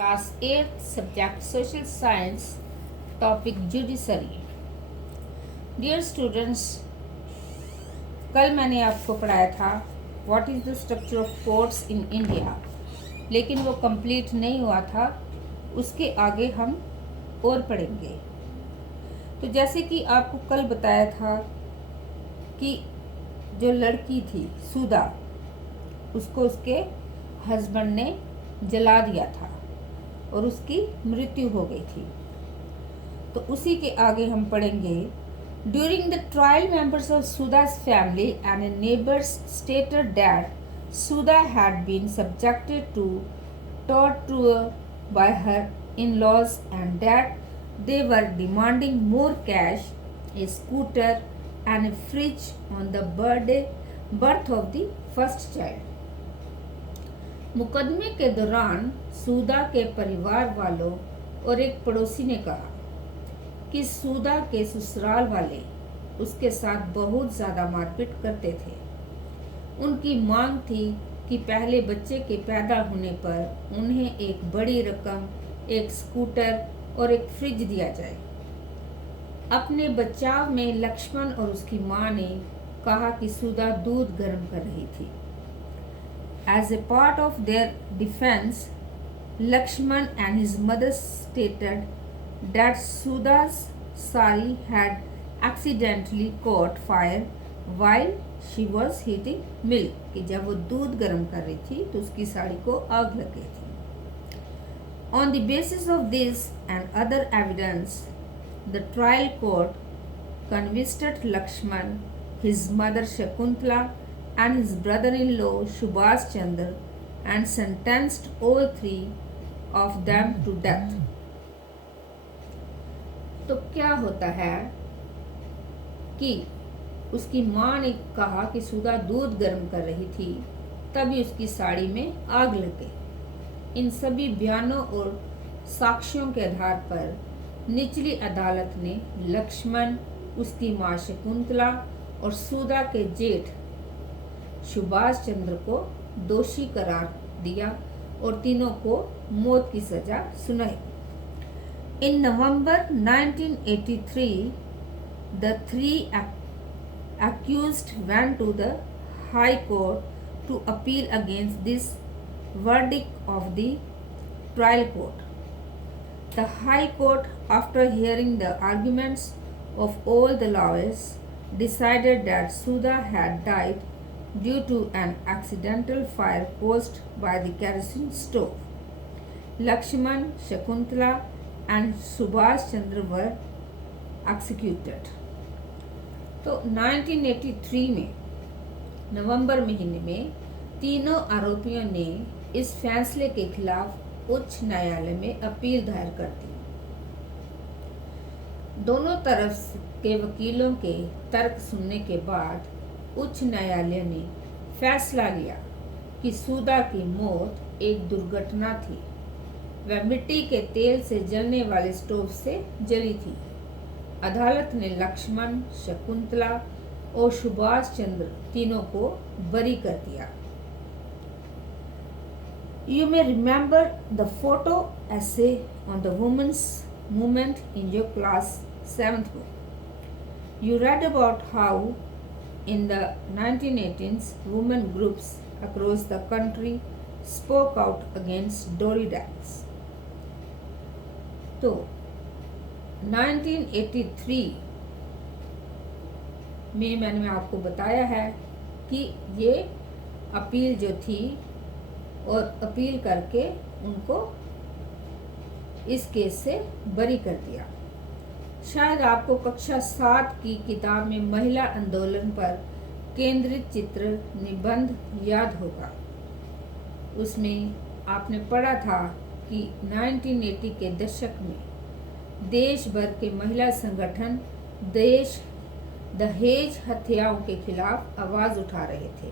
Class 8 subject Social Science, topic Judiciary. Dear students, कल मैंने आपको पढ़ाया था what is the structure of courts in India, लेकिन वो कंप्लीट नहीं हुआ था। उसके आगे हम और पढ़ेंगे। तो जैसे कि आपको कल बताया था कि जो लड़की थी सुधा, उसको उसके हस्बैंड ने जला दिया था और उसकी मृत्यु हो गई थी। तो उसी के आगे हम पढ़ेंगे। During the trial members of सुधा's family and neighbors stated that Sudha had been subjected to torture by her in-laws and that they were demanding more cash, a scooter and a fridge on the birth of the first child. मुकदमे के दौरान सुधा के परिवार वालों और एक पड़ोसी ने कहा कि सुधा के ससुराल वाले उसके साथ बहुत ज़्यादा मारपीट करते थे। उनकी मांग थी कि पहले बच्चे के पैदा होने पर उन्हें एक बड़ी रकम, एक स्कूटर और एक फ्रिज दिया जाए। अपने बचाव में लक्ष्मण और उसकी मां ने कहा कि सुधा दूध गर्म कर रही थी। As a part of their defense, Lakshman and his mother stated that Sudha's sari had accidentally caught fire while she was heating milk, कि जब वो दूध गर्म कर रही थी तो उसकी साड़ी को आग लग गई थी। On the basis of this and other evidence, the trial court convicted Lakshman, his mother Shakuntala, and his brother-in-law Subhash Chandra and sentenced all three of them to death. तो क्या होता है कि उसकी माँ ने कहा कि सुधा दूध गर्म कर रही थी, तभी उसकी साड़ी में आग लग गई। इन सभी बयानों और साक्ष्यों के आधार पर निचली अदालत ने लक्ष्मण, उसकी माँ शकुंतला और सुधा के जेठ सुभाष चंद्र को दोषी करार दिया और तीनों को मौत की सजा सुनाई। In November 1983, the three accused went to the High Court to appeal against this verdict of the trial court. The High Court, after hearing the arguments of all the lawyers, decided that Sudha had died due to an accidental fire caused by the kerosene stove. Lakshman, Shakuntala and Subhash Chandra were executed. तो 1983 में नवंबर महीने में तीनों आरोपियों ने इस फैसले के खिलाफ उच्च न्यायालय में अपील दायर कर दी। दोनों तरफ के वकीलों के तर्क सुनने के बाद उच्च न्यायालय ने फैसला लिया कि सुधा की मौत एक दुर्घटना थी। वह मिट्टी के तेल से जलने वाले स्टोव से जली थी। अदालत ने लक्ष्मण, शकुंतला और सुभाष चंद्र तीनों को बरी कर दिया। You may remember the photo essay on the women's movement in your class 7th book. You read about how in the 1918s, women groups across the country spoke out against Dory Dance. तो 1983 में मैंने आपको बताया है कि ये appeal जो थी और अपील करके उनको इस केस से बरी कर दिया। शायद आपको कक्षा 7 की किताब में महिला आंदोलन पर केंद्रित चित्र निबंध याद होगा। उसमें आपने पढ़ा था कि 1980 के दशक में देश भर के महिला संगठन दहेज हत्याओं के खिलाफ आवाज उठा रहे थे।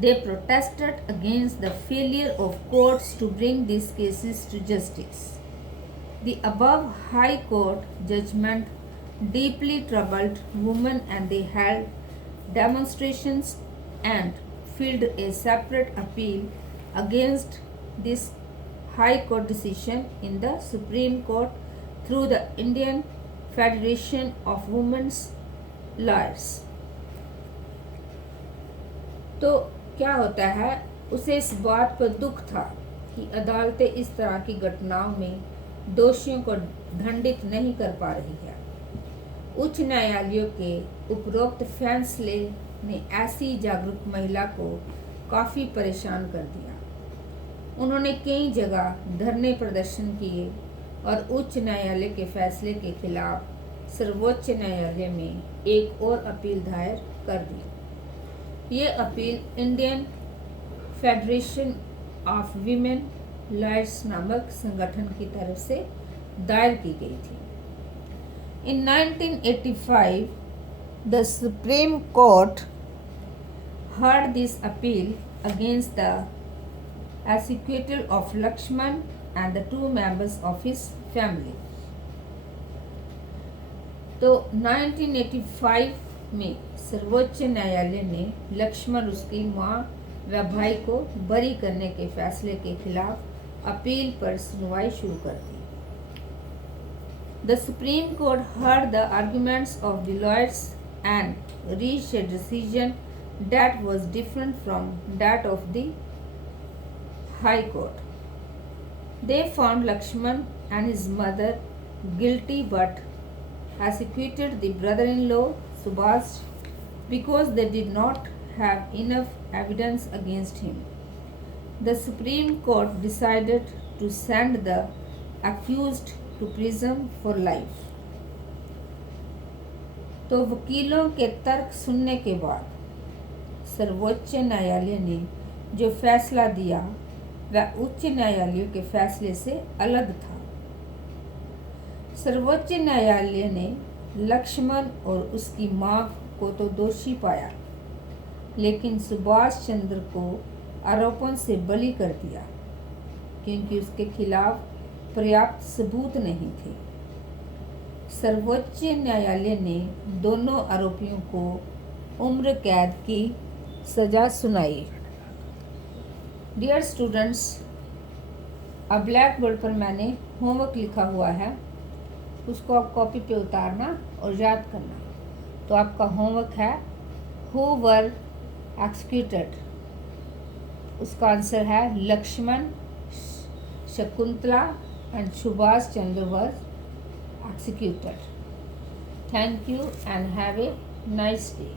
They protested against the failure of courts to bring these cases to justice. The above High Court judgment deeply troubled women and they held demonstrations and filed a separate appeal against this High Court decision in the Supreme Court through the Indian Federation of Women's Lawyers. तो क्या होता है, उसे इस बात पर दुख था कि अदालतें इस तरह की घटनाओं में दोषियों को दंडित नहीं कर पा रही है। उच्च न्यायालयों के उपरोक्त फैसले ने ऐसी जागरूक महिला को काफ़ी परेशान कर दिया। उन्होंने कई जगह धरने प्रदर्शन किए और उच्च न्यायालय के फैसले के खिलाफ सर्वोच्च न्यायालय में एक और अपील दायर कर दी। ये appeal Indian federation of women lawyers नामक संगठन की तरफ से दायर की गई थी। In 1985, the Supreme Court heard this appeal against the acquittal of Lakshman and the two members of his family. तो 1985 में सर्वोच्च न्यायालय ने लक्ष्मण, उसकी मां व भाई को बरी करने के फैसले के खिलाफ अपील पर सुनवाई शुरू कर दी। The Supreme Court heard the arguments of the lawyers and reached a decision that was different from that of the High Court. They found Lakshman and his mother guilty but acquitted the brother-in-law Subhash because they did not have enough evidence against him. The Supreme Court decided to send the accused to prison for life. तो वकीलों के तर्क सुनने के बाद सर्वोच्च न्यायालय ने जो फैसला दिया वह उच्च न्यायालय के फैसले से अलग था। सर्वोच्च न्यायालय ने लक्ष्मण और उसकी मां को तो दोषी पाया, लेकिन सुभाष चंद्र को आरोपों से बरी कर दिया क्योंकि उसके खिलाफ पर्याप्त सबूत नहीं थे। सर्वोच्च न्यायालय ने दोनों आरोपियों को उम्र कैद की सजा सुनाई। डियर स्टूडेंट्स, अब ब्लैक बोर्ड पर मैंने होमवर्क लिखा हुआ है, उसको आप कॉपी पे उतारना और याद करना। तो आपका होमवर्क है हु वर एक्सक्यूटेड, उसका आंसर है Lakshman, Shakuntala and Subhash Chandra was executed. Thank you and have a nice day.